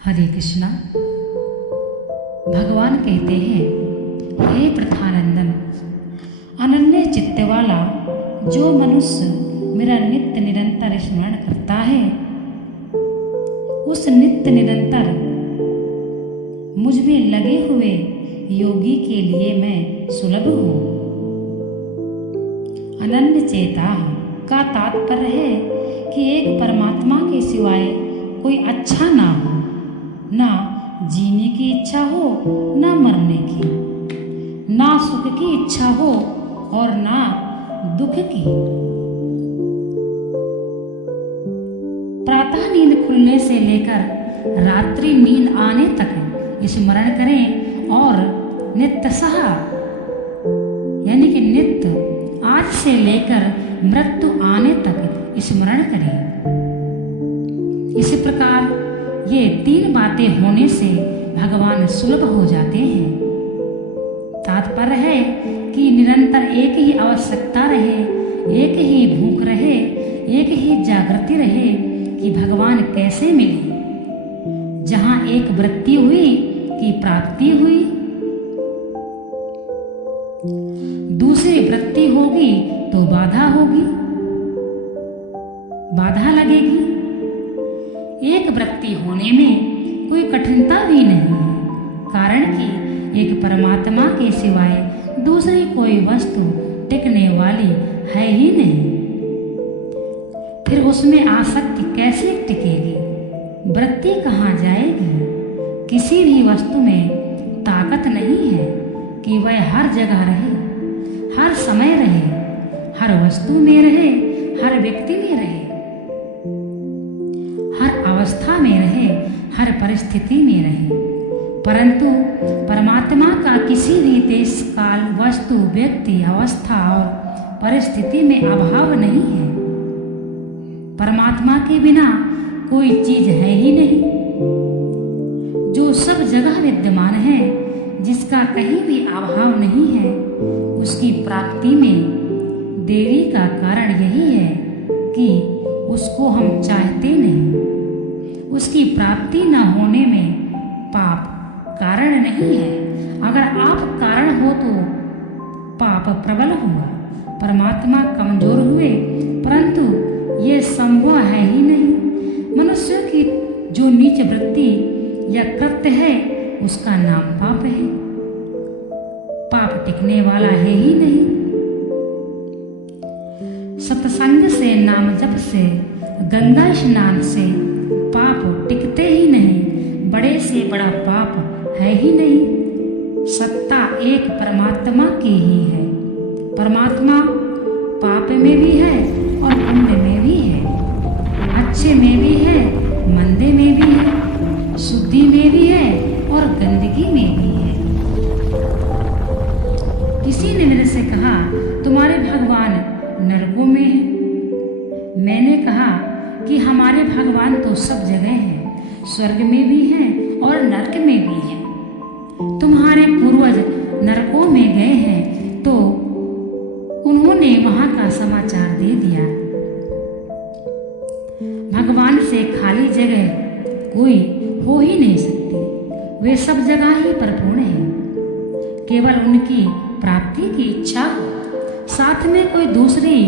हरे कृष्णा। भगवान कहते हैं, हे प्रथानंदन, अनन्य चित्त वाला जो मनुष्य मेरा नित्य निरंतर स्मरण करता है, उस नित्य निरंतर मुझ में लगे हुए योगी के लिए मैं सुलभ हूँ। अनन्य चेता का तात्पर्य है कि एक परमात्मा के सिवाय कोई अच्छा ना हो, ना जीने की इच्छा हो, ना मरने की, ना सुख की इच्छा हो और ना दुख की। प्रातः नींद खुलने से लेकर रात्रि नींद आने तक स्मरण करें और नित्यशः यानी कि नित्य आज से लेकर मृत्यु आने तक स्मरण करें। इसी प्रकार ये तीन बातें होने से भगवान सुलभ हो जाते हैं। तात्पर्य है कि निरंतर एक ही आवश्यकता रहे, एक ही भूख रहे, एक ही जागृति रहे कि भगवान कैसे मिले। जहाँ एक वृत्ति हुई कि प्राप्ति हुई, दूसरी वृत्ति होगी तो बाधा होगी, बाधा लगेगी। एक वृत्ति होने में कोई कठिनता भी नहीं है, कारण कि एक परमात्मा के सिवाय दूसरी कोई वस्तु टिकने वाली है ही नहीं। फिर उसमें आसक्ति कैसे टिकेगी, वृत्ति कहाँ जाएगी। किसी भी वस्तु में ताकत नहीं है कि वह हर जगह रहे, हर समय रहे, हर वस्तु में रहे, हर व्यक्ति में रहे, हर अवस्था में रहे, हर परिस्थिति में रहे। परंतु परमात्मा का किसी भी देश, काल, वस्तु, व्यक्ति, अवस्था और परिस्थिति में अभाव नहीं है। परमात्मा के बिना कोई चीज है ही नहीं, जो सब जगह विद्यमान है, जिसका कहीं भी अभाव नहीं है। उसकी प्राप्ति में देरी का कारण यही है कि उसको हम चाहते नहीं। उसकी प्राप्ति न होने में पाप कारण नहीं है। अगर आप कारण हो तो पाप प्रबल हुआ, परमात्मा कमजोर हुए, परंतु ये संभव है ही नहीं। मनुष्य की जो नीच वृत्ति या कृत्य है, उसका नाम पाप है। पाप टिकने वाला है ही नहीं। सत्संग से, नाम जप से, गंगा स्नान से पाप टिकते ही नहीं। बड़े से बड़ा पाप है ही नहीं। सत्ता एक परमात्मा की ही है। परमात्मा पाप में भी है और पुण्य में भी है, अच्छे में भी है, मंदे में भी है, शुद्धि में भी है और गंदगी में भी है। किसी ने मेरे से कहा, तुम्हारे भगवान नरकों में है। मैंने कहा कि हमारे भगवान तो सब जगह हैं, स्वर्ग में भी हैं और नरक में भी हैं। तुम्हारे पूर्वज नरकों में गए हैं तो उन्होंने वहां का समाचार दे दिया। भगवान से खाली जगह कोई हो ही नहीं सकती। वे सब जगह ही परिपूर्ण हैं। केवल उनकी प्राप्ति की इच्छा हो, साथ में कोई दूसरी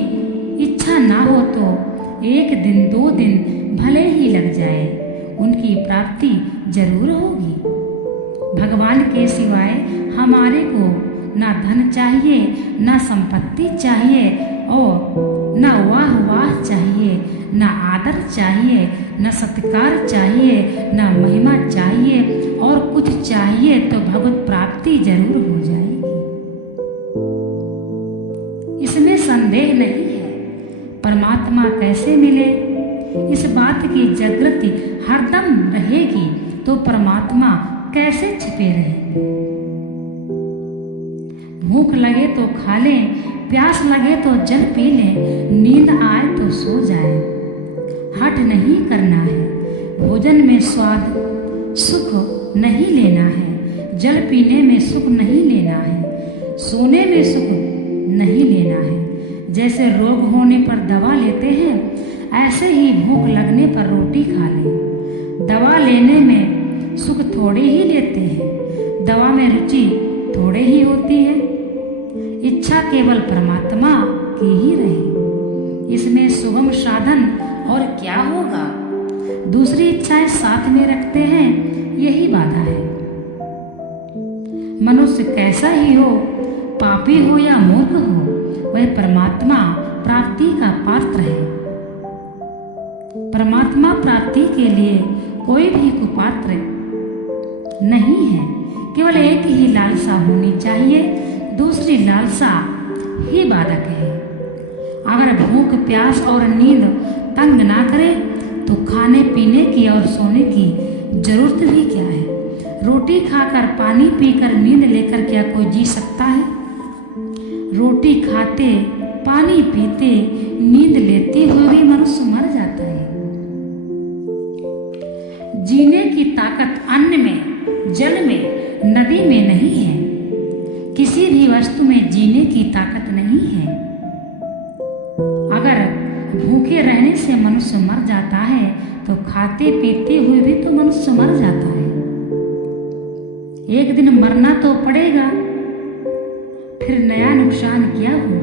इच्छा ना हो तो एक दिन, 2 दिन भले ही लग जाए, उनकी प्राप्ति जरूर होगी। भगवान के सिवाय हमारे को ना धन चाहिए, ना संपत्ति चाहिए और ना वाह चाहिए, ना आदर चाहिए, ना सत्कार चाहिए, ना महिमा चाहिए। और कुछ चाहिए तो भगवत प्राप्ति जरूर हो जाएगी, इसमें संदेह नहीं है। परमात्मा कैसे मिले, इस बात की जागृति हरदम रहेगी तो परमात्मा कैसे छिपे रहे। भूख लगे तो खा लें, प्यास लगे तो जल पी लें, नींद आए तो सो जाए। हठ नहीं करना है, भोजन में स्वाद सुख नहीं लेना है, जल पीने में सुख नहीं लेना है, सोने में सुख नहीं लेना है। जैसे रोग होने पर दवा लेते हैं, ऐसे ही भूख लगने पर रोटी खा लें। दवा लेने में सुख थोड़े ही लेते हैं, दवा में रुचि थोड़े ही होती है। इच्छा केवल परमात्मा की ही रहे, इसमें सुगम साधन और क्या होगा। दूसरी इच्छाएं साथ में रखते हैं, यही बाधा है। मनुष्य कैसा ही हो, पापी हो या मूर्ख हो, वह परमात्मा प्राप्ति का पात्र है। परमात्मा प्राप्ति के लिए कोई भी कुपात्र नहीं है। केवल एक ही लालसा होनी चाहिए, दूसरी लालसा ही बाधक है। अगर भूख, प्यास और नींद तंग ना करे तो खाने पीने की और सोने की जरूरत भी क्या है। रोटी खाकर, पानी पीकर, नींद लेकर क्या कोई जी सकता है? रोटी खाते, पानी पीते, नींद लेते हुए भी मनुष्य मर जाता है। जीने की ताकत अन्न में, जल में, नदी में नहीं है। किसी भी वस्तु में जीने की ताकत नहीं है। अगर भूखे रहने से मनुष्य मर जाता है तो खाते पीते हुए भी तो मनुष्य मर जाता है। एक दिन मरना तो पड़ेगा, फिर नया नुकसान क्या हुआ?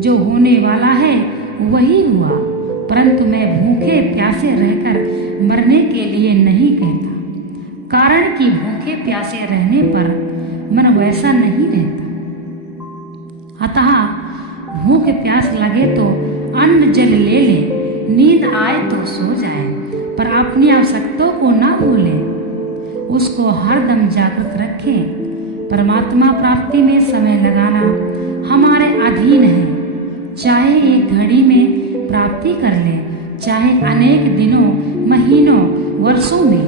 जो होने वाला है वही हुआ। परंतु मैं भूखे प्यासे रहकर मरने के लिए नहीं कहता, कारण कि भूखे प्यासे रहने पर मन वैसा नहीं रहता। अतः भूख प्यास लगे तो अन्न जल ले ले, नींद आए तो सो जाए, पर अपनी आवश्यकताओं को ना भूले, उसको हरदम जागृत रखें। परमात्मा प्राप्ति में समय लगाना हमारे अधीन है। चाहे एक घड़ी में प्राप्ति कर ले, चाहे अनेक दिनों, महीनों, वर्षों में,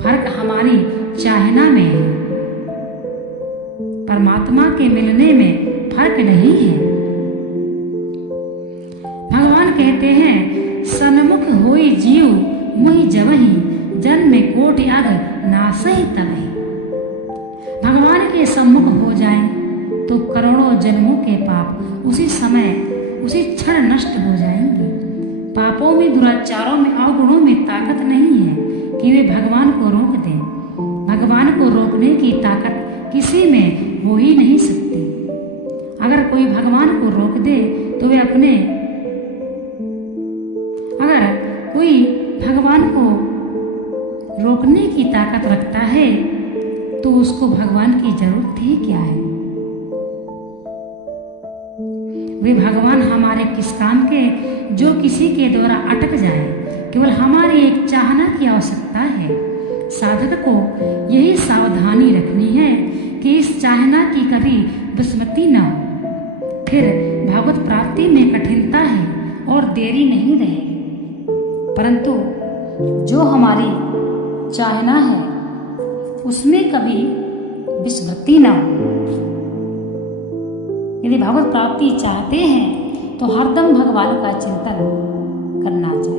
फर्क हमारी चाहना में है। परमात्मा के मिलने में फर्क नहीं है। भगवान कहते हैं, सन्मुख होई जीव मुहि जवहि, जन्म कोटि अग नासहि तबहि। भगवान के सम्मुख हो जाएं तो करोड़ों जन्मों के पाप उसी समय, उसी क्षण नष्ट हो जाएंगे। पापों में, दुराचारों में, अवगुणों में ताकत नहीं है कि वे भगवान को रोक दें। भगवान को रोकने की ताकत किसी में हो ही नहीं सकती। अगर कोई भगवान को रोक दे तो वे अपने, अगर कोई भगवान को रोकने की ताकत रखता है तो उसको भगवान की जरूरत ही क्या है? वे भगवान हमारे किस काम के जो किसी के द्वारा अटक जाए? केवल हमारी एक चाहना की आवश्यकता है। साधक को यही सावधानी रखनी है कि इस चाहना की कभी विस्मृति न हो। फिर भागवत प्राप्ति में कठिनता है और देरी नहीं रहेगी, परंतु जो हमारी चाहना है उसमें कभी विस्मृति न हो। यदि भागवत प्राप्ति चाहते हैं तो हरदम भगवान का चिंतन करना चाहिए।